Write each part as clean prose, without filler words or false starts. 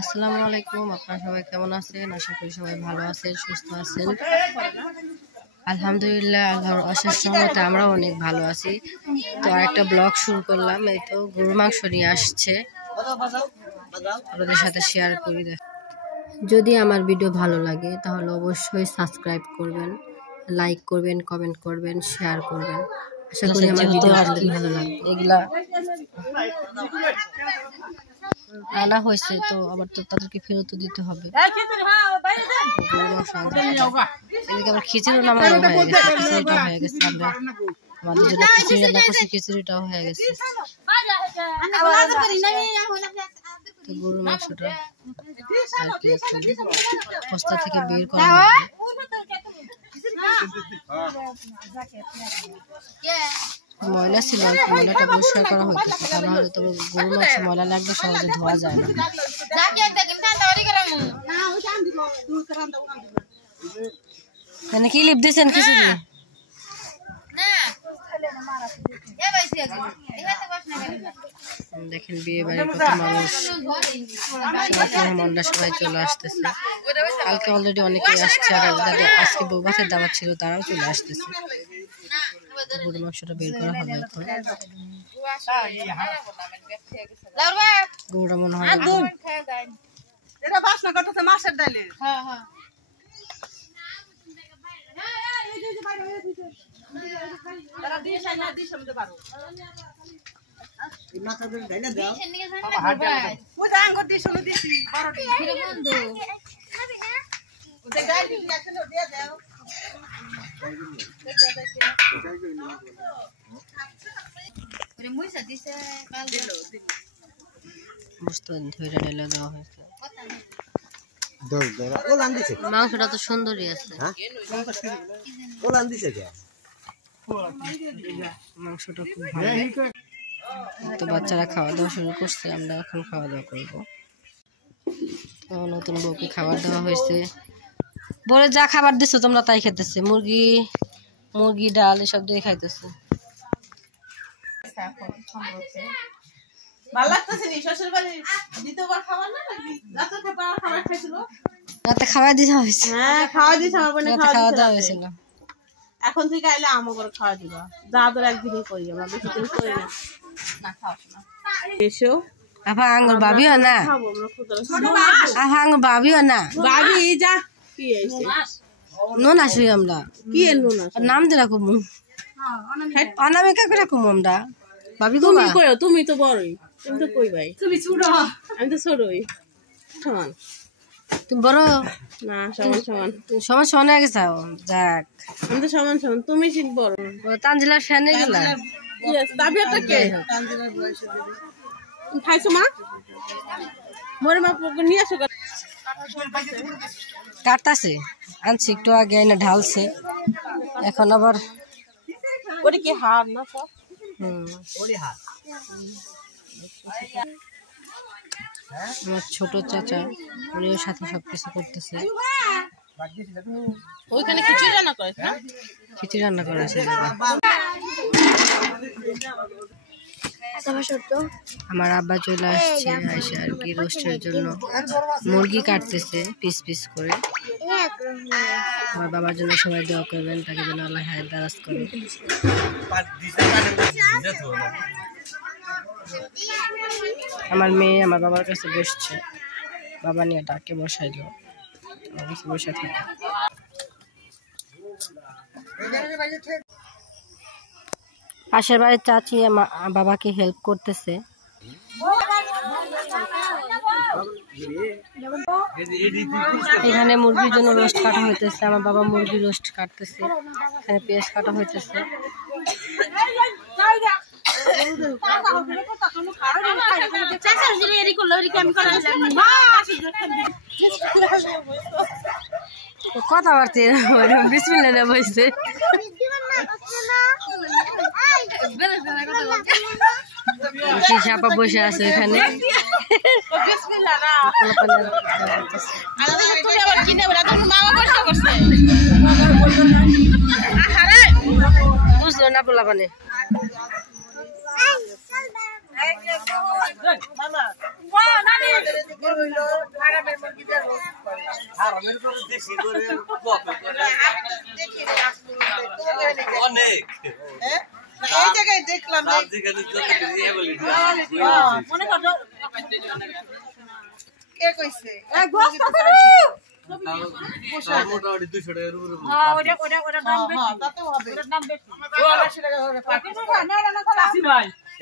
আসসালামু আলাইকুম, আপনারা সবাই কেমন আছেন? আশা করি সবাই ভালো আছেন, সুস্থ আছেন। আলহামদুলিল্লাহ, আল্লাহর অশেষ রহমতে আমরা অনেক ভালো আছি। তো আরেকটা ব্লগ শুরু করলাম। এই তো গরুর মাংস নিয়ে আসছে, আপনাদের সাথে শেয়ার করি। যদি আমার ভিডিও ভালো লাগে তাহলে অবশ্যই সাবস্ক্রাইব করবেন, লাইক করবেন, কমেন্ট করবেন, শেয়ার করবেন। আশা করি আমার ভিডিও আপনাদের ভালো লাগবে। এগুলা আনা হয়েছে তো আবার তো তাদেরকে ফেরত দিতে হবে। এদিকে আবার খিচুড়ি নামানো হয়ে গেছে, খিচুড়িটা হয়ে গেছে। আমরা আমাদের জন্য খিচুড়ি রান্না করছি, খিচুড়িটাও হয়ে গেছে। তো গরুর মাংসটা আর কি বস্তা থেকে বের করা হবে। ময়লা ছিল, ময়লাটা পরিষ্কার করা হইতেছে, তা নাহলে তো গরুর মাংস ময়লা লাগবে, সহজে ধোয়া যায় না। মানে কি লিপ দিয়েছেন খিচুড়ি? দেখেন বিয়ে বাড়ির কত মানুষ, মেহমানরা সবাই চলে আসতেছে। কালকে অলরেডি অনেকেই আসছে, আর যাদের আজকে বউ ভাতের দাওয়াত ছিল তারাও চলে আসতেছে। গরুর মাংসটা বের করা হবে এখন। গরুটা মনে হয় মাংসটা তো সুন্দরই আছে। মাংসটা খুব ভালো। তো বাচ্চারা খাওয়া দাওয়া শুরু করছে, আমরা এখন খাওয়া দাওয়া করবো। তো নতুন বউকে খাবার দেওয়া হয়েছে, বলে যা খাবার দিছো তোমরা তাই খেতেছে। মুরগি ডাল এসব দিয়ে খাইতেছে। রাতে খাওয়া দিতে হয়েছে। হ্যাঁ, খাওয়া দিতে হবে না, খাওয়া দাওয়া হয়েছিল। এখন থেকে আইলে আমও করে খাওয়া দিবা। যা তোর একদিনই করি, আমরা বেশি দিন করি না। না খাওয়া না এসো আফা আঙ্গুর ভাবিও না, আফা আঙ্গুর ভাবিও না, ভাবি যা কি হইছে নুন আসি আমরা কি নুন আছে নাম দিলা কুমু অনামিকা করে কুমু আমরা ভাবি তুমি কইও, তুমি তো বড়ই, তুমি তো কই ভাই, তুমি ছোট, আমি তো ছোটই। সমান তুমি বড় না, সমান সমান সমান সমান হয়ে গেছে। যাক, আমি তো সমান সমান, তুমি ঠিক বড়। তানজিলার ফ্যান এগুলা তাবিয়াটা কে? খাইছো মা? মরে মা নিয়ে আসো। কাটতাছে, আনছি একটু আগে এনে ঢালছে, এখন আবার ওটা কি হার না সব? আমার ছোট চাচা উনিও সাথে সবকিছু করতেছে। ওইখানে খিচুড়ি রান্না করে, খিচুড়ি রান্না করা আছে। আমার আব্বা চলে আসছে, আইসা আর কি রোস্টের জন্য মুরগি কাটতেছে পিস পিস করে। আমার বাবার জন্য সবাই দোয়া করবেন, তাকে যেন আল্লাহ হায়াত দারাজ করে। আমার মেয়ে আমার বাবার কাছে বসছে, বাবা নিয়ে ডাকে বসাইলো, বসে থাকে। পাশের বাড়ির চাচি বাবাকে হেল্প করতেছে। এখানে মুরগির জন্য রোস্ট কাটা হইতেছে, আমার বাবা মুরগি রোস্ট কাটতেছে, এখানে পেঁয়াজ কাটা হইতেছে। কথাবার্তা বিসমিল্লাহ বলছে। চাপা বসে আছে এখানে। বুঝলো না পোলা পানে। অনেক এই জায়গায় দেখলাম কে কইছে মোটামুটি 200 টাকার উপরে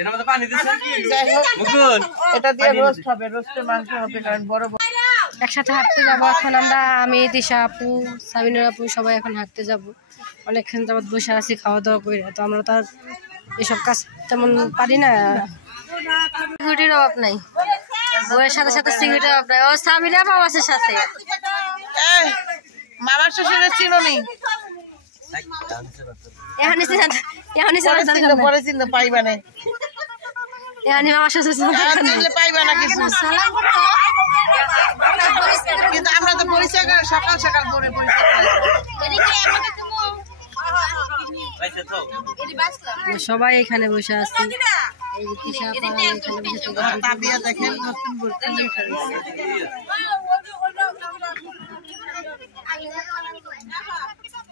এর মধ্যে পানি দিচ্ছে মুকুল এটা দিয়ে রোস্ট হবে, রোস্টের মাংস হবে, কারণ বড় বড় একসাথে হাঁটতে যাবো এখন আমরা, আমি তিশা আপু সাবিনা আপু সবাই এখন হাঁটতে যাব। অনেকক্ষণ যাবত বসে আছি খাওয়া দাওয়া করে, তো আমরা তো আর এসব কাজ তেমন পারি না, সিকিউরিটির অভাব নাই, বউয়ের সাথে সাথে সিকিউরিটির অভাব নাই। ও সাবিনা আপু আছে সাথে। মামার শ্বশুরের চিনোনি পরে চিনতে পাইবা না, মামার শ্বশুর পাইবা না কিছু, কিন্তু আমরা তো পরিচয় সকাল সকাল করে পরিচয় সবাই এখানে বসে আছে। দেখেন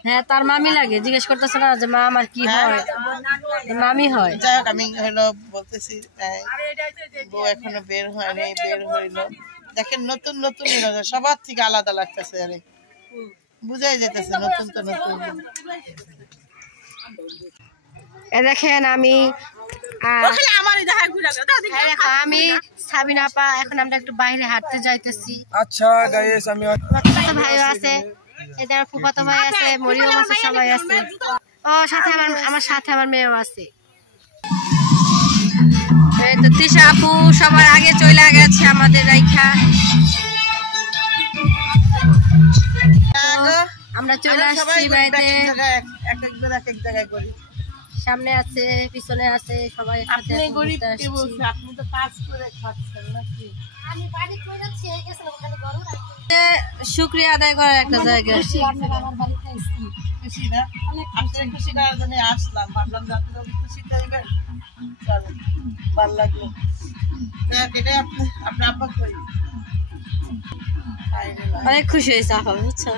হ্যাঁ তার মামি লাগে, জিজ্ঞেস করতেছে না যে মা আমার কি হয়, মামি হয়। যাই হোক আমি হলো বলতেছি বউ এখনো বের হয়নি, বের হইলো দেখেন নতুন নতুন সবার থেকে আলাদা লাগতেছে, আরে বুঝাই যেতেছে নতুন তো নতুন। দেখেন আমি সাবিনা আপা এখন আমরা একটু বাইরে হাঁটতে যাইতেছি। আচ্ছা গাইস আমি ভাই আছে, এদের ফুফাতো ভাই আছে, মরিয়ম আছে, সবাই আছে। ও সাথে আমার সাথে আমার মেয়েও আছে। এই তো তিশা আপু সবার আগে চলে গেছে আমাদের রাইখা, আমরা চলে আসছি বাড়িতে। সামনে আছে পিছনে আছে সবাই একসাথে। আপনি তো কাজ করে খাচ্ছেন নাকি? শুকরিয়া আদায় করার একটা জায়গা। খুশি না? আপনার খুশি করার জন্য আসলাম, ভাবলাম যে আপনি খুশি থাকবেন, ভালো লাগলো। এটাই আপনার আব্বা কই অনেক খুশি হয়েছে আপা, বুঝছো?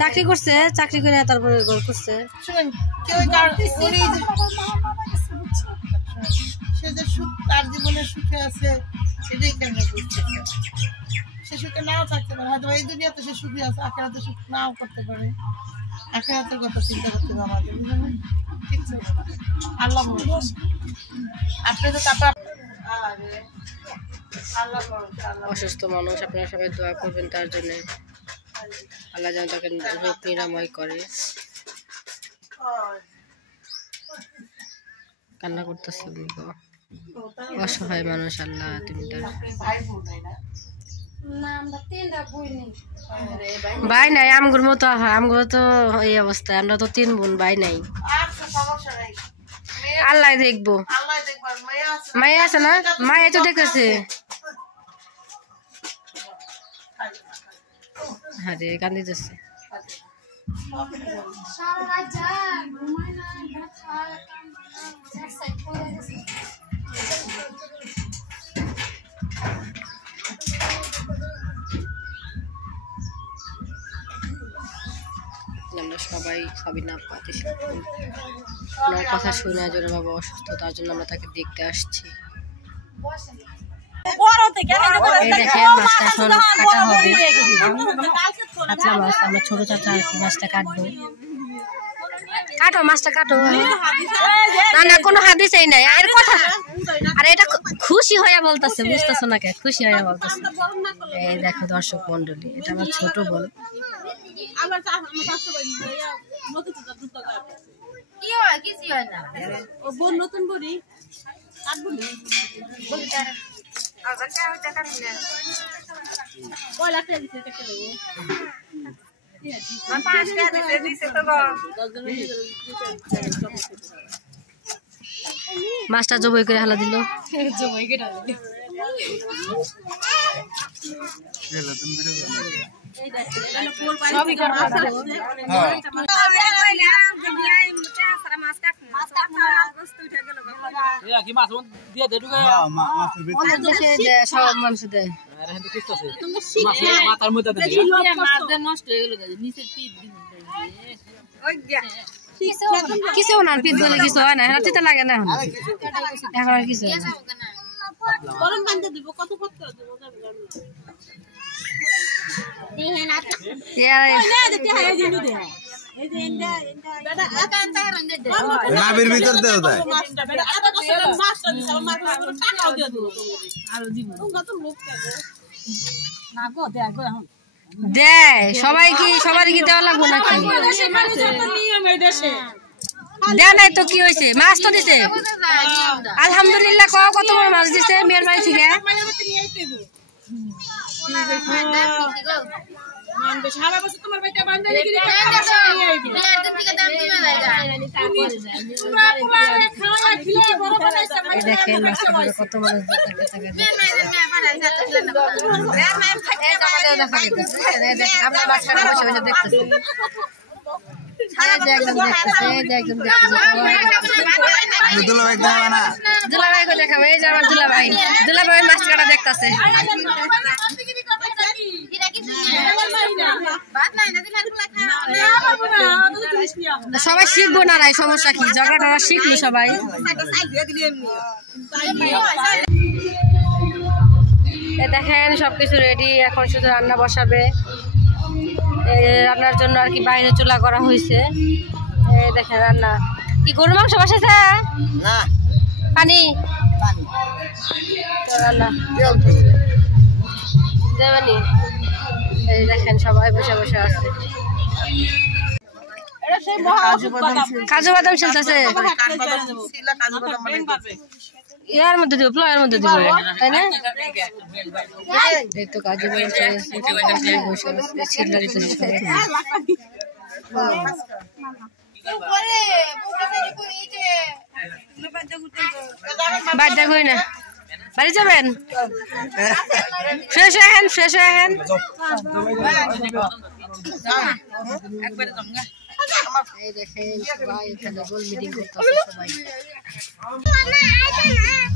চাকরি করছে, চাকরি করে তারপরে করছে। শুনেন কেউ সে যে সুখ তার জীবনে সুখে আছে সেটাই কেমন বুঝছে, সে সুখে নাও থাকতে পারে, হয়তো এই দুনিয়াতে সে সুখী আছে, আখেরাতে সুখ নাও করতে পারে, আখেরাতের কথা চিন্তা করতে হবে আমাদের, বুঝলেন? কিচ্ছু আল্লাহ আপনি তো তারপর অসুস্থ মানুষ, আপনারা সবাই দোয়া করবেন তার জন্য, আল্লাহ যেন তাকে রোগ নিরাময় করে। কান্না করতেছে, অসহায় মানুষ, আল্লাহ তুমি তার ভাই নাই আমগুর মতো হয়, আমগুলো তো এই অবস্থায়, আমরা তো 3 বোন, ভাই নাই। আল্লাহ দেখবো, মায়া আছে না, মায়া তো দেখেছে। আরে কান্দি যাচ্ছে। আমরা সবাই সাবিনা আপা ওনার কথা শুনে জোরে বাবা অসুস্থ, তার জন্য আমরা তাকে দেখতে আসছি। এই দেখেন মাছটা এখন কাটা হবে, কাতলা মাছ। আমরা ছোট চাচা আর কি মাছটা কাটবো। কাটো মাছটা কাটো। না না কোনো হাদিসই নাই এর কথা, আর এটা খুশি হয়ে বলতেছে, বুঝতেছো না কে, খুশি হয়ে বলতেছে। এই দেখো দর্শক মন্ডলী, এটা আমার ছোট বোন। নতুন বড়ি মাছটা জবই করে হালা দিল। অনেক দেশে দেয়, সব মানুষ দেয়। কিছু না পিঠ বলে কিছু হয় না, হাতে লাগে না এখন আর কিছু হয় না। গরম পানিতে দিব, কত কত দিব নাবির ভিতর দেও দেয় দেয় সবাই কি সবার কি দেওয়া লাগবো নাকি? দেয় নাই তো কি হয়েছে? মাছ তো দিছে আলহামদুলিল্লাহ। কত বড় মাছ দিছে মেয়ের বাড়ি থেকে? দেখেন মাছটা কত মানুষ দুলাভাইকে দেখাবো। এই যে আমার দুলাভাই, দুলাভাই মাছ কাটা দেখতেছে। সবাই শিখবো না, নাই সমস্যা কি? ঝগড়া টগড়া শিখলি সবাই। দেখেন সবকিছু রেডি, এখন শুধু রান্না বসাবে। রান্নার জন্য আর কি বাইরে চুলা করা হয়েছে। দেখেন রান্না কি গরুর মাংস বসেছে না পানি রান্না দেবেনি। এই দেখেন সবাই বসে বসে আছে। কাজু বাদাম ছিলতেছে, ইয়ার মধ্যে দিব, প্লয়ের মধ্যে দিব, তাই না? এই তো কাজু বাদাম ছিলা দিতেছে। বাড়িটা করি না, বাড়ি যাবেন? ফ্রেশ হয়ে ফ্রেশ হয়ে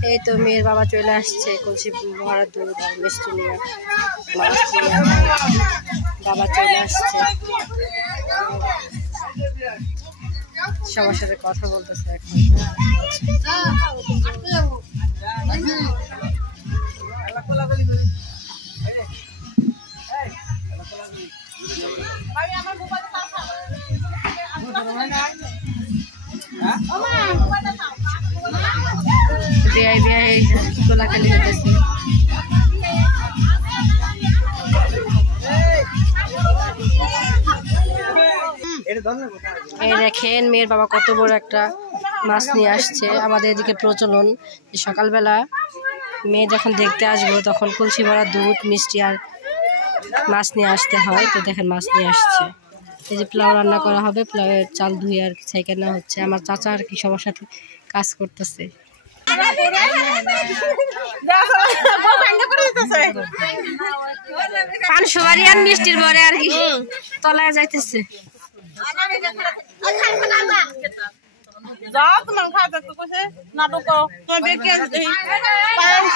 এই তো মেয়ের বাবা চলে আসছে, কলসি ভরা দুধ আর মিষ্টি নিয়ে বাবা চলে আসছে। সবার সাথে কথা বলতেছে এখন। গোলাখালি হতেছে। এই দেখেন মেয়ের বাবা কত বড় একটা মাছ নিয়ে আসছে। আমাদের এদিকে প্রচলন সকালবেলা মেয়ে যখন দেখতে আসবো তখন কলসি ভরা দুধ মিষ্টি আর মাছ নিয়ে আসতে হয়। তো দেখেন মাছ নিয়ে আসছে। এই যে পোলাও রান্না করা হবে, পোলাওয়ের চাল ধুয়ে আর ছাইকা নেওয়া হচ্ছে। আমার চাচা আর কি সবার সাথে কাজ করতেছে। পান সুপারি আর মিষ্টির পরে আর কি তলায় যাইতেছে।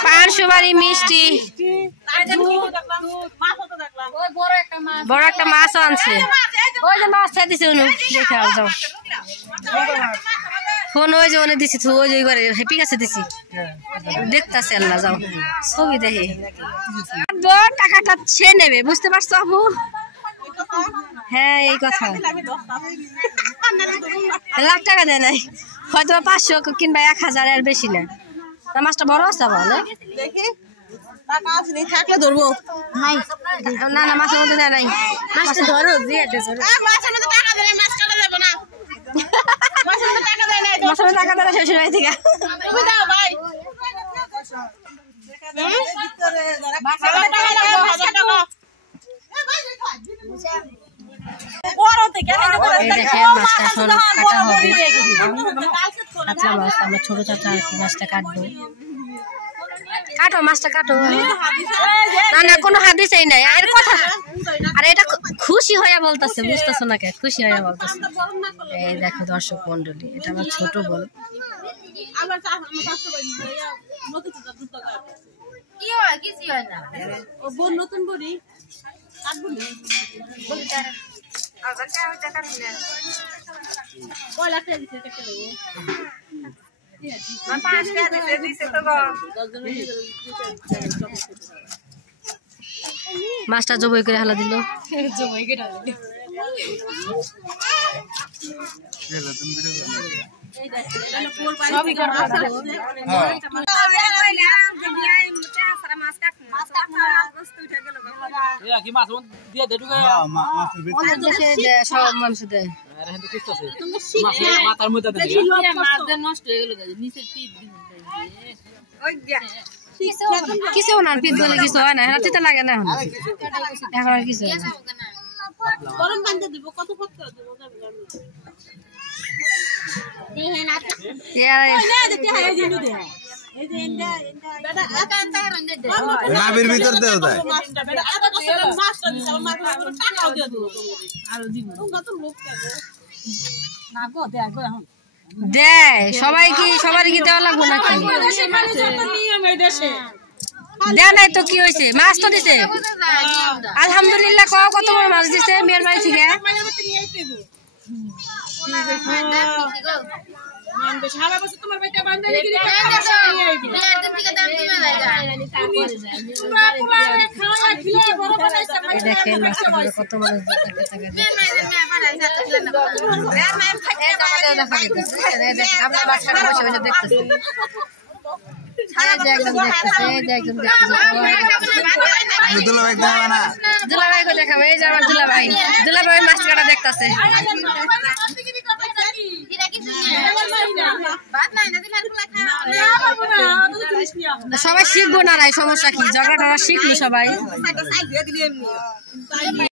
পান সুপারি মিষ্টি বড় একটা মাছ আনছে। ওই যে মাছ চাইতেছে অনু, দেখে যাও ফোন ওই যে ওনে দিছি, ওই যে করে হ্যাপি কাছে দিছি, দেখতেছে আল্লাহ যাও ছবি দেখে টাকাটা সে নেবে, বুঝতে পারছো আপু? হ্যাঁ এই কথা, লাখ টাকা দেয় নাই, হয়তো 500 কিংবা 1000 এর বেশি না। মাছটা বড় আছে বলে ধরবো না না মাছের মধ্যে নাই, মাছটা ধরো মাছের টাকা দেয় শ্বশুর বাড়ি থেকে। দেখেন মাছটা এখন কাটা হবে, কাতলা মাছ। আমার ছোট চাচা আর কি মাছটা কাটবো। কাটো মাছটা কাটো। না না কোনো হাদিসই নাই এর কথা। আর এটা খুশি হয়ে বলতেছে, বুঝতেছো না কে? খুশি হয়ে বলতেছে। এই দেখো দর্শক মন্ডলী, এটা আমার ছোট বোন। বাড়ি আমার পাশে বাড়ি নতুন দুটো কি হয় কিছু হয় না ও বোন নতুন বড়ি কাটবো না আবার টাকা টাকা নিলেন কয় লাখ টাকা দিতে টাকা দেবো আর 5 টাকা দিতে তো গো মাছটা জবই করে হালা দিল জবই করে হালা দিল সবই করতে সব মানুষ দেয় কিছু না পিঠ বলে কিছু হয় না হাতে তো লাগে না এখন আর কিছু গরম পানিতে দিব কত ফট করে দেব নাবির ভিতর দেও তাই দেয় সবাই কি সবার কি দেওয়া লাগবে নাকি দেয় নাই তো কি হয়েছে মাছ তো দিছে আলহামদুলিল্লাহ কত বড় মাছ দিছে মেয়ের বাড়ি থেকে দেখেন মাছটা কত মানুষ দুলাভাইকে দেখাবো এই যে আমার দুলাভাই মাছ কাটা দেখতেছে সবাই শিখবো না নাই সমস্যা কি ঝগড়া টগড়া শিখলি সবাই